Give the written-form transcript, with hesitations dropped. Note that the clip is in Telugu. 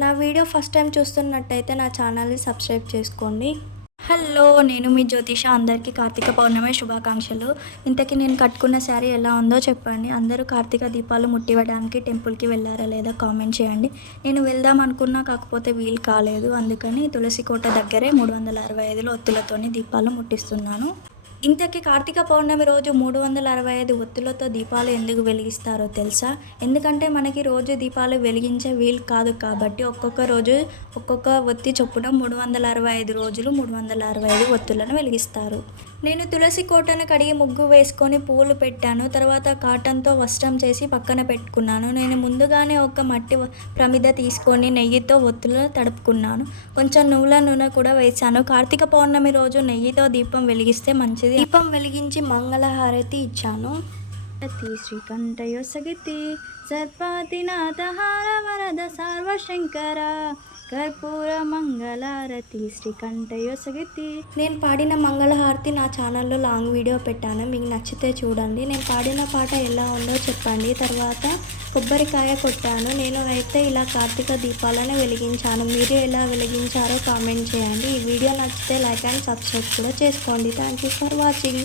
నా వీడియో ఫస్ట్ టైం చూస్తున్నట్టయితే నా ఛానల్ని సబ్స్క్రైబ్ చేసుకోండి. హలో, నేను మీ జ్యోతిష. అందరికీ కార్తీక పౌర్ణమి శుభాకాంక్షలు. ఇంతకీ నేను కట్టుకున్న శారీ ఎలా ఉందో చెప్పండి. అందరూ కార్తీక దీపాలు ముట్టివ్వడానికి టెంపుల్కి వెళ్ళారా లేదా కామెంట్ చేయండి. నేను వెళ్దాం అనుకున్నా, కాకపోతే వీలు కాలేదు. అందుకని తులసి కోట దగ్గరే 365 ఒత్తులతోని దీపాలు ముట్టిస్తున్నాను. ఇంతకీ కార్తీక పౌర్ణమి రోజు 365 ఒత్తులతో దీపాలు ఎందుకు వెలిగిస్తారో తెలుసా? ఎందుకంటే మనకి రోజు దీపాలు వెలిగించే వీలు కాదు కాబట్టి ఒక్కొక్క రోజు ఒక్కొక్క ఒత్తి చొప్పున 365 రోజులు 365 ఒత్తులను వెలిగిస్తారు. నేను తులసి కోటను కడిగి ముగ్గు వేసుకొని పూలు పెట్టాను. తర్వాత కాటన్తో వస్త్రం చేసి పక్కన పెట్టుకున్నాను. నేను ముందుగానే ఒక మట్టి ప్రమిద తీసుకొని నెయ్యితో ఒత్తులను తడుపుకున్నాను. కొంచెం నువ్వుల నూనె కూడా వేశాను. కార్తీక పౌర్ణమి రోజు నెయ్యితో దీపం వెలిగిస్తే మంచిది. దీపం వెలిగించి మంగళహారతి ఇచ్చాను. శ్రీకంఠయొసగితి సర్పాతినాథహార వరద సర్వశంకర కర్పూర మంగళారతి శ్రీకంఠయొసగితి. నేను పాడిన మంగళహారతి నా ఛానల్లో లాంగ్ వీడియో పెట్టాను, మీకు నచ్చితే చూడండి. నేను పాడిన పాట ఎలా ఉందో చెప్పండి. తర్వాత కొబ్బరికాయ కొట్టాను. నేను అయితే ఇలా కార్తీక దీపాలను వెలిగించాను. మీరు ఎలా వెలిగించారో కామెంట్ చేయండి. ఈ వీడియో నచ్చితే లైక్ అండ్ సబ్స్క్రైబ్ కూడా చేసుకోండి. Thank you for watching.